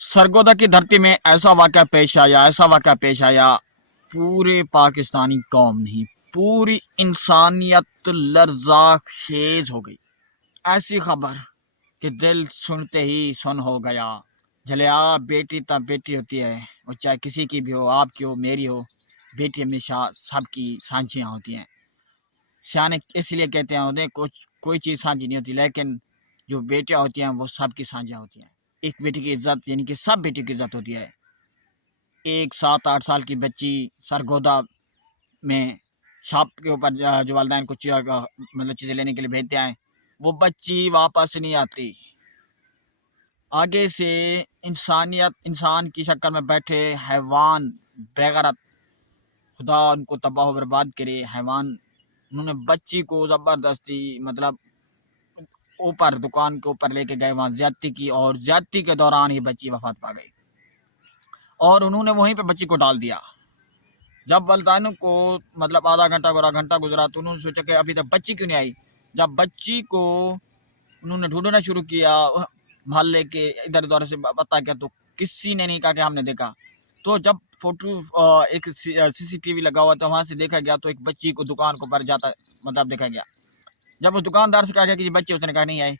सरगोदा की धरती में ऐसा वाक़या पेश आया, पूरे पाकिस्तानी कौम नहीं, पूरी इंसानियत लर्जा खेज हो गई। ऐसी खबर कि दिल सुनते ही सुन हो गया। झलिया बेटी तब बेटी होती है, वो चाहे किसी की भी हो, आपकी हो, मेरी हो। बेटी हमेशा सबकी सांझियाँ होती हैं। सियाने इसलिए कहते हैं होते कुछ कोई चीज़ सांझी नहीं होती, लेकिन जो बेटियाँ होती हैं वो सबकी सांझियाँ होती हैं। एक बेटी की इज्जत यानी कि सब बेटी की इज्जत होती है। एक 7-8 साल की बच्ची सरगोदा में शॉप के ऊपर जो वालिदैन कुछ मतलब चीज़ें लेने के लिए भेजते हैं, वो बच्ची वापस नहीं आती। आगे से इंसान की शक्ल में बैठे हैवान बेगैरत, खुदा उनको तबाह व बर्बाद करे हैवान, उन्होंने बच्ची को ज़बरदस्ती मतलब ऊपर दुकान के ऊपर लेके गए, वहाँ ज्यादती की और ज्यादती के दौरान ही बच्ची वफात पा गई और उन्होंने वहीं पे बच्ची को डाल दिया। जब वालिदैन को मतलब आधा घंटा गुजरा तो उन्होंने सोचा कि अभी तक बच्ची क्यों नहीं आई। जब बच्ची को उन्होंने ढूंढना शुरू किया, मोहल्ले के इधर उधर से पता किया, तो किसी ने नहीं कहा कि हमने देखा। तो जब फोटो एक सीसीटीवी लगा हुआ था, वहाँ से देखा गया तो एक बच्ची को दुकान को पर जाता मतलब देखा गया। जब उस दुकानदार से कहा गया कि ये बच्चे, उसने कहा नहीं आए।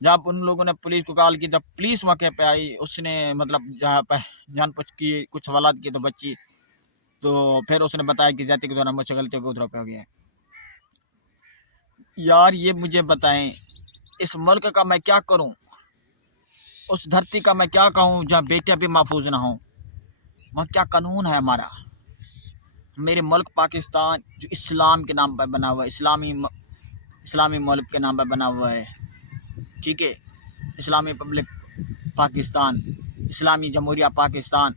जब उन लोगों ने पुलिस को कॉल की, जब पुलिस मौके पे आई, उसने मतलब जहाँ पे जान पूछ की कुछ सवालात किए तो बच्ची, तो फिर उसने बताया कि जाति के दौरान मुझसे गलती उधर पे हो गया है। यार ये मुझे बताएं, इस मुल्क का मैं क्या करूं, उस धरती का मैं क्या कहूं जहाँ बेटियां भी महफूज ना हों। वहाँ क्या कानून है हमारा। मेरे मुल्क पाकिस्तान जो इस्लाम के नाम पर बना हुआ है, इस्लामी मुल्क के नाम पर बना हुआ है, ठीक है, इस्लामी पब्लिक पाकिस्तान, इस्लामी जमहूरिया पाकिस्तान,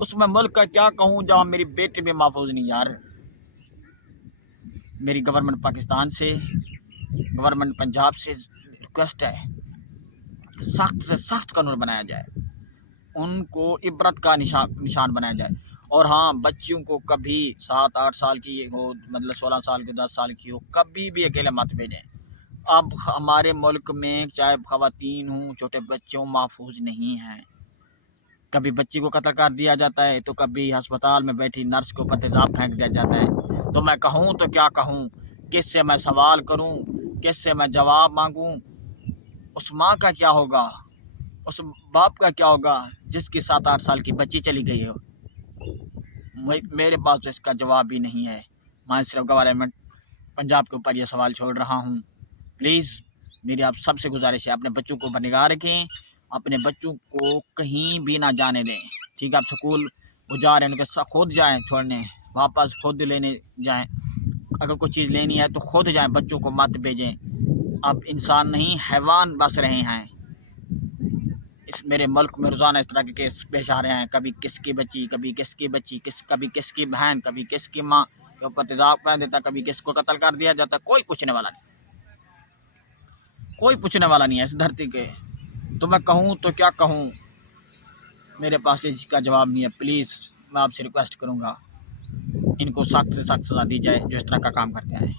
उसमें मुल्क का क्या कहूँ जहाँ मेरी बेटी भी महफूज नहीं। यार मेरी गवर्नमेंट पाकिस्तान से, गवर्नमेंट पंजाब से रिक्वेस्ट है, सख्त से सख्त कानून बनाया जाए, उनको इबरत का निशान बनाया जाए। और हाँ, बच्चियों को कभी 7-8 साल की हो, मतलब 16 साल की, 10 साल की हो, कभी भी अकेले मत भेजें। अब हमारे मुल्क में चाहे ख़वातीन हों, छोटे बच्चे हों, महफूज नहीं हैं। कभी बच्ची को कत्ल कर दिया जाता है, तो कभी अस्पताल में बैठी नर्स के ऊपर तेज़ाब फेंक दिया जाता है। तो मैं कहूँ तो क्या कहूँ, किससे मैं सवाल करूँ, किससे मैं जवाब मांगूँ। उस माँ का क्या होगा, उस बाप का क्या होगा जिसकी 7-8 साल की बच्ची चली गई हो। मेरे पास तो इसका जवाब भी नहीं है। मैं सिर्फ गवर्नमेंट पंजाब के ऊपर यह सवाल छोड़ रहा हूँ। प्लीज़ मेरी आप सबसे गुजारिश है, अपने बच्चों को ऊपर निगाह रखें, अपने बच्चों को कहीं भी ना जाने दें। ठीक है, आप स्कूल वो जा रहे हैं, उनके साथ खुद जाएं छोड़ने, वापस खुद लेने जाएं। अगर कोई चीज़ लेनी है तो खुद जाएं, बच्चों को मत भेजें। अब इंसान नहीं हैवान बस रहे हैं। इस मेरे मुल्क में रोज़ाना इस तरह के केस पेश आ रहे हैं, कभी किसकी बच्ची, कभी किसकी बच्ची, कभी किसकी बहन, कभी किसकी माँ के ऊपर तेज़ाब फेंक देता, कभी किसको कत्ल कर दिया जाता। कोई पूछने वाला नहीं, कोई पूछने वाला नहीं है इस धरती के। तो मैं कहूँ तो क्या कहूँ, मेरे पास इसका जवाब नहीं है। प्लीज़ मैं आपसे रिक्वेस्ट करूँगा, इनको सख्त से सख्त सज़ा दी जाए जो इस तरह का काम करते हैं।